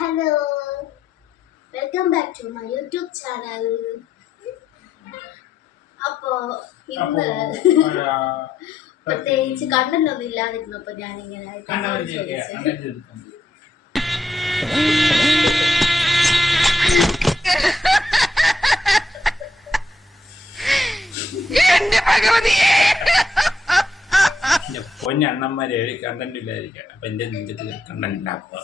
Hello, welcome back to my YouTube channel. അപ്പോൾ ഇന്ന് പ്രത്യേകിച്ച് കണ്ടന്റ് ഒന്നും ഇല്ലാതിരുന്നപ്പോൾ ഞാനിങ്ങനെ പൊന്നണ്ണന്മാരെ കണ്ടന്റ് ഇല്ലായിരിക്കാം. അപ്പൊ എന്റെ നെഞ്ചത്തിൽ കണ്ടന്റ് ഉണ്ടാക്കുക.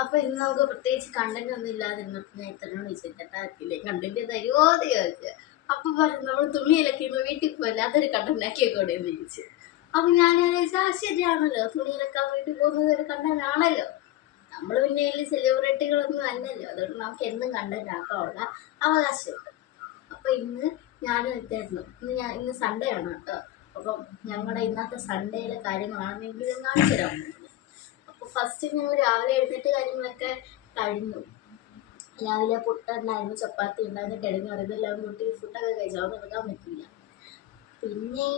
അപ്പൊ ഇന്ന് നമുക്ക് പ്രത്യേകിച്ച് കണ്ടന്റ് ഒന്നും ഇല്ലാതിരുന്നപ്പോൾ ഞാൻ ഇത്രയും വിളിച്ചിട്ടാക്കില്ലേ കണ്ടന്റ് തരുമോ എന്ന് ചോദിച്ചു. അപ്പൊ പറഞ്ഞു നമ്മൾ തുണിയിലൊക്കെ വീട്ടിൽ പോയല്ലേ, അതൊരു കണ്ടന്റ് ആക്കിയൊക്കെ എന്ന് ചോദിച്ചു. അപ്പൊ ഞാൻ ശരിയാണല്ലോ, തുണിയിലൊക്കെ വീട്ടിൽ പോകുന്നത് ഒരു കണ്ടന്റ് ആണല്ലോ. നമ്മൾ പിന്നെ വലിയ സെലിബ്രിറ്റികളൊന്നും അല്ലല്ലോ, അതുകൊണ്ട് നമുക്ക് എന്തും കണ്ടന്റ് ആക്കാനുള്ള അവകാശമുണ്ട്. അപ്പൊ ഇന്ന് ഞാനും എത്തായിരുന്നു. ഇന്ന് സൺഡേ ആണ് കേട്ടോ. അപ്പം ഞങ്ങളുടെ ഇന്നത്തെ സൺഡേയിലെ കാര്യങ്ങളാണെങ്കിൽ കാണിച്ചു തരാൻ പറ്റുന്നത്. അപ്പോൾ ഫസ്റ്റ് ഞങ്ങൾ രാവിലെ എഴുന്നേറ്റ് കാര്യങ്ങളൊക്കെ കഴിഞ്ഞു. രാവിലെ പുട്ടുണ്ടായിരുന്നു, ചപ്പാത്തി ഉണ്ടായിരുന്നു, കിഴങ്ങ് ഇതെല്ലാം കൂട്ടി ഫുഡൊക്കെ കഴിച്ചാൽ നടക്കാൻ പറ്റില്ല. പിന്നെ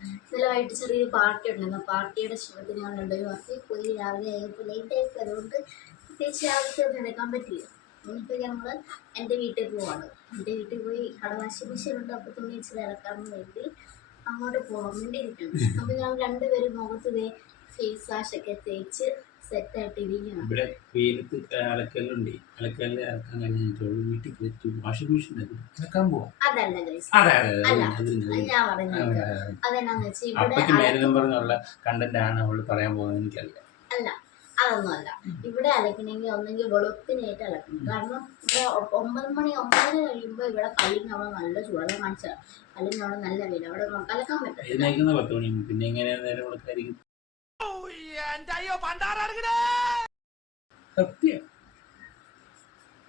ഇന്നലെ വൈകിട്ട് ചെറിയൊരു പാർട്ടി ഉണ്ടായിരുന്നു. പാർട്ടിയുടെ ക്ഷണത്തിന് ഞാൻ രണ്ടുപേരും വർക്കിൽ പോയി. രാവിലെ ആയപ്പോൾ ലേറ്റ് ആയിട്ട് അതുകൊണ്ട് പ്രത്യേകിച്ച് രാവിലത്തെ ഒന്നും എടുക്കാൻ പറ്റില്ല. ഇനിയിപ്പോൾ ഞങ്ങൾ എൻ്റെ വീട്ടിൽ പോവാണ്. എൻ്റെ വീട്ടിൽ പോയി അവിടെ വാഷിംഗ് മെഷീൻ ഉണ്ട്, അപ്പോൾ തുണി വെച്ച് ഇറക്കാമെന്ന് വേണ്ടി അങ്ങോട്ട് പോകാൻ വേണ്ടി ഇരിക്കണം. അപ്പോൾ ഞങ്ങൾ രണ്ടുപേരും മുഖത്ത് ഫേസ് വാഷൊക്കെ തേച്ച് സെറ്റായിട്ട് ഇരിക്കണം. ഇവിടെ വെയിലത്ത് അലക്കല്ലുണ്ട്, അലക്കല്ല് ഇറക്കാൻ കഴിഞ്ഞിട്ടുള്ളൂ. വീട്ടിൽ വെച്ച് വാഷിംഗ് മെഷീൻ ഇറക്കാൻ പോവാം. അതല്ല ഞാൻ പറഞ്ഞത് അതെന്നാന്ന് വെച്ചാൽ ഇവിടെ പറഞ്ഞുള്ള കണ്ടന്റ് ആണ് അവള് പറയാൻ പോകുന്നത്. എനിക്കറിയാം. അല്ല അതൊന്നും അല്ല. ഇവിടെ അലക്കണമെങ്കിൽ ഒന്നെങ്കിൽ വെളുപ്പിനായിട്ട് അലക്കണം. കാരണം ഇവിടെ 9 മണി 9:30 കഴിയുമ്പോൾ ഇവിടെ കല്ലിന് അവിടെ നല്ല ചൂടാണ് കാണിച്ചത്. കല്ലിന് അവിടെ നല്ല വെയിൽ, അവിടെ അലക്കാൻ പറ്റും. 10 മണി പിന്നെ എങ്ങനെ നേരം കൊടുക്കായിരിക്കും. സത്യം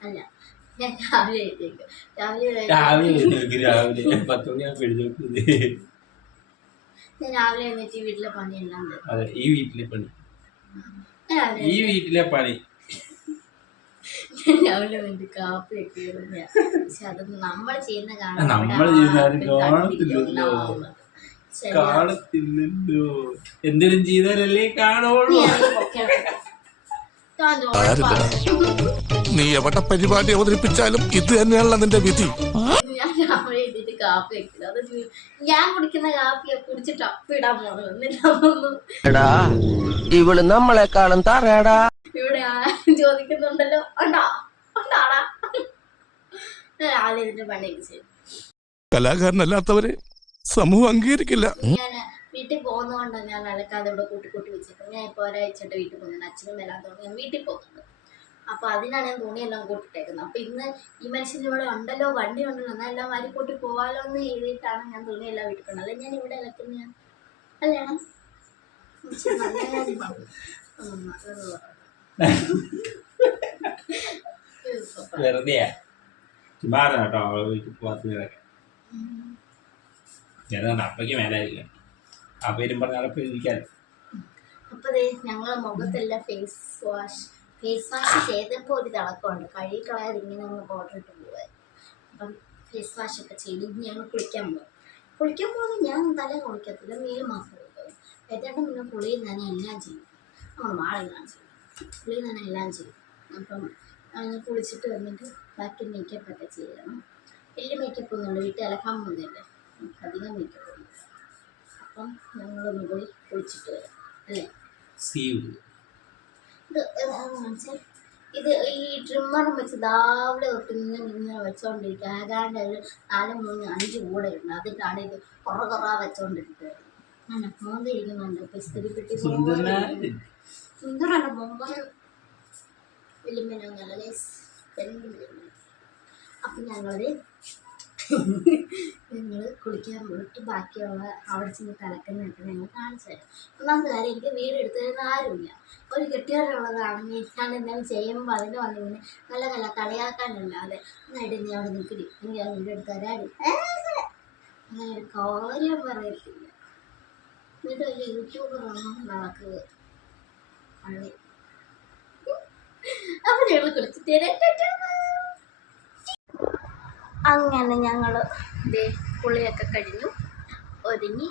അല്ല, ഞാൻ രാവിലെ എഴുതിയേക്കും. രാവിലെ 10 മണിയാകുമ്പോൾ എഴുതി. ഞാൻ രാവിലെ എഴുന്നേറ്റ് വീട്ടിലെ പണിയെല്ലാം അതെ, ഈ വീട്ടിലെ പണി രാവിലെ വേണ്ടി കാപ്പി ഒക്കെ ഇടുന്ന. പക്ഷെ അത് നമ്മൾ ചെയ്യുന്ന കാണത്തില്ലല്ലോ. എന്തെങ്കിലും ചെയ്താലല്ലേ കാണുള്ളൂ. നീ എവിടെ പരിപാടി അവതരിപ്പിച്ചാലും ഇത് തന്നെയാണല്ലോ നിന്റെ വിധി. ഞാൻ രാവിലെ എഴുതിട്ട് കാപ്പി വെക്കില്ല. അത് ഞാൻ കുടിക്കുന്ന കാപ്പി കുടിച്ചിട്ട് അപ്പിടാൻ പോകുന്നു. ഇവള് നമ്മളെക്കാളും തറയടാ. ഇവിടെ ആരും ചോദിക്കുന്നുണ്ടല്ലോ, ഉണ്ടാടാ. രാവിലെ ഇതിന്റെ പണിയൊക്കെ ചെയ്യും. കലാകാരനല്ലാത്തവരെ സമൂഹം അംഗീകരിക്കില്ല. ഞാൻ വീട്ടിൽ പോകുന്നതുകൊണ്ടാണ് ഞാൻ അലക്കാതെ ഇവിടെ കൂട്ടി വെച്ചിട്ടുണ്ട്. ഞാൻ ഇപ്പോൾ ഒരാഴ്ചയായിട്ട് വീട്ടിൽ പോകുന്നുണ്ട്. അച്ഛനും വരാത്തതുകൊണ്ട് ഞാൻ വീട്ടിൽ പോകുന്നുണ്ട്. അപ്പോൾ അതിനാണ് ഞാൻ തുണിയെല്ലാം കൂട്ടിട്ടേക്കുന്നത്. അപ്പോൾ ഇന്ന് ഈ മനുഷ്യൻ്റെ ഇവിടെ ഉണ്ടല്ലോ, വണ്ടി ഉണ്ടല്ലോ, എന്നാൽ എല്ലാം വാരി കൂട്ടി പോകാമല്ലോ എന്ന് എഴുതിയിട്ടാണ് ഞാൻ തുണിയെല്ലാം വീട്ടിൽ. അല്ലെ ഞാൻ ഇവിടെ അലക്കുന്ന അല്ലേണം വെറുതെ കേട്ടോ വീട്ടിൽ പോകാത്തതൊക്കെ. അപ്പയ്ക്ക് മേലായിരിക്കാം. ആ പേരും പറഞ്ഞാൽ ഇരിക്കാൻ. അപ്പോൾ ഞങ്ങളെ മുഖത്തെല്ലാം ഫേസ് വാഷ് ചെയ്തപ്പോൾ ഒരു തിളക്കമുണ്ട്. കഴുകി കളയാതെ ഇങ്ങനെ നമ്മൾ പൗഡർ ഇട്ട് പോകാൻ. അപ്പം ഫേസ് വാഷൊക്കെ ചെയ്ത് ഞങ്ങൾ കുളിക്കാൻ പോകുന്നത് ഞാൻ തല കുളിക്കത്തില്ല, മേല് മാത്രം കുളിക്കും. ഏതാണ്ട് പിന്നെ കുളിയിൽ തന്നെ എല്ലാം ചെയ്യും. നമ്മൾ മാളെല്ലാം ചെയ്യും, കുളിയിൽ തന്നെ എല്ലാം ചെയ്യും. അപ്പം ഞാൻ കുളിച്ചിട്ട് വന്നിട്ട് ബാക്കി മേക്കപ്പൊക്കെ ചെയ്യണം. വലിയ മേക്കപ്പ് ഒന്നുമില്ല, വീട്ടിൽ അലക്കാൻ പോകുന്നില്ല, അധികം മേക്കപ്പ് ഒന്നും. അപ്പം ഞങ്ങളൊന്ന് പോയി കുളിച്ചിട്ട് വരാം അല്ലേ. ഇത് ഈ ട്രിമ്മറും വെച്ച് രാവിലെ തൊട്ട് ഇങ്ങനെ വെച്ചോണ്ടിരിക്കുക. ഏതാണ്ട് ഒരു 4, 3, 5 കൂടെ ഉണ്ട്. അതിട്ടാണ് ഇത് കുറ വെച്ചോണ്ടിരിക്കുന്നത്. അങ്ങനെ മോന്തിരിക്കുന്നുണ്ട്. ഇപ്പൊ ഇസ്തിരിപ്പെട്ടി സുന്ദരല്ല, മോഹൻ വിളിമനൊന്നല്ല. അപ്പം ഞങ്ങൾ കുളിക്കാൻ പോയിട്ട് ബാക്കിയുള്ള അവിടെ ചെന്ന് കലക്കുന്നതൊക്കെ ഞങ്ങൾ കാണിച്ചു തരാം. ഒന്നാമത്തെ കാര്യം, എനിക്ക് വീട് എടുത്തു തരുന്ന ആരുമില്ല. ഒരു കെട്ടിയോടുള്ളതാണെങ്കിൽ ഞാൻ എന്തെങ്കിലും ചെയ്യുമ്പോൾ അതിന് വന്നിങ്ങനെ നല്ല കളിയാക്കാനല്ലാതെ എന്നായിട്ട് നീ അവിടെ നിൽക്കടി, എനിക്ക് ആ വീട് എടുത്ത് തരാടി, അങ്ങനെ ഒരു കാര്യം പറയത്തില്ല. എന്നിട്ട് വലിയ യൂട്യൂബറാണോ നടക്കുക. അപ്പം ഞങ്ങൾ കുളിച്ചിട്ട് അങ്ങനെ ഞങ്ങൾ കുളിയൊക്കെ കഴിഞ്ഞു, ഒരുങ്ങി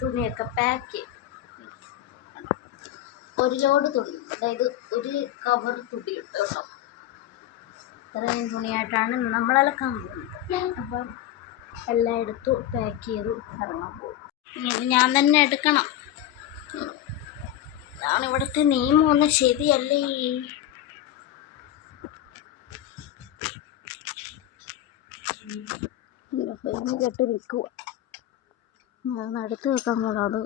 തുണിയൊക്കെ പാക്ക് ചെയ്തു. ഒരു ലോഡ് തുണി, അതായത് ഒരു കവർ തുണി ഉണ്ട് കേട്ടോ. ഇത്രയും തുണിയായിട്ടാണ് നമ്മൾ അലക്കാൻ പോകുന്നത്. അപ്പം എല്ലാം എടുത്തു പാക്ക് ചെയ്തു ഇറങ്ങാൻ പോകും. ഇനി ഞാൻ തന്നെ എടുക്കണം. ഇതാണ് ഇവിടുത്തെ നിയമം. ഒന്നും ശരിയല്ലേ. കെട്ട് നിൽക്കുക. ഞാൻ അടുത്ത് വെക്കാൻ പോകാതെ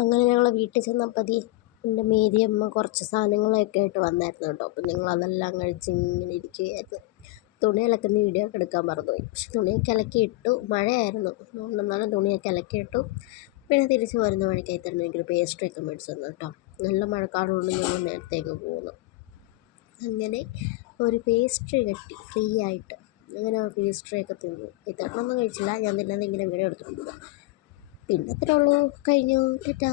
അങ്ങനെ ഞങ്ങൾ വീട്ടിൽ ചെന്നപ്പോൾ എൻ്റെ മേരിയമ്മ കുറച്ച് സാധനങ്ങളൊക്കെ ആയിട്ട് വന്നായിരുന്നു കേട്ടോ. അപ്പം ഞങ്ങൾ അതെല്ലാം കഴിച്ച് ഇങ്ങനെ ഇരിക്കുകയായിരുന്നു. തുണി അലക്കുന്ന വീഡിയോ ഒക്കെ എടുക്കാൻ മറന്നുപോയി. പക്ഷെ തുണിയൊക്കെ അലക്കിയിട്ടു. മഴയായിരുന്നു, അതുകൊണ്ടെന്നാലും തുണിയൊക്കെ അലക്കിയിട്ടു. പിന്നെ തിരിച്ച് വരുന്ന വഴിക്കായി തന്നെ എനിക്കൊരു പേസ്ട്രിയൊക്കെ മേടിച്ചു തന്നു കേട്ടോ. നല്ല മഴക്കാലമുണ്ട്, ഞങ്ങൾ നേരത്തേക്ക് പോകുന്നു. അങ്ങനെ ഒരു പേസ്ട്രി കിട്ടി ഫ്രീ ആയിട്ട്. അങ്ങനെ ആ പേസ്ട്രിയൊക്കെ തിന്നു. ഇതൊന്നും കഴിച്ചില്ല, ഞാൻ തിന്നാതെ ഇങ്ങനെ വീഡിയോ എടുത്തുകൊണ്ട് പോകാം. പിന്നെ അത്രേ ഉള്ളൂ, കഴിഞ്ഞു, ടാറ്റാ.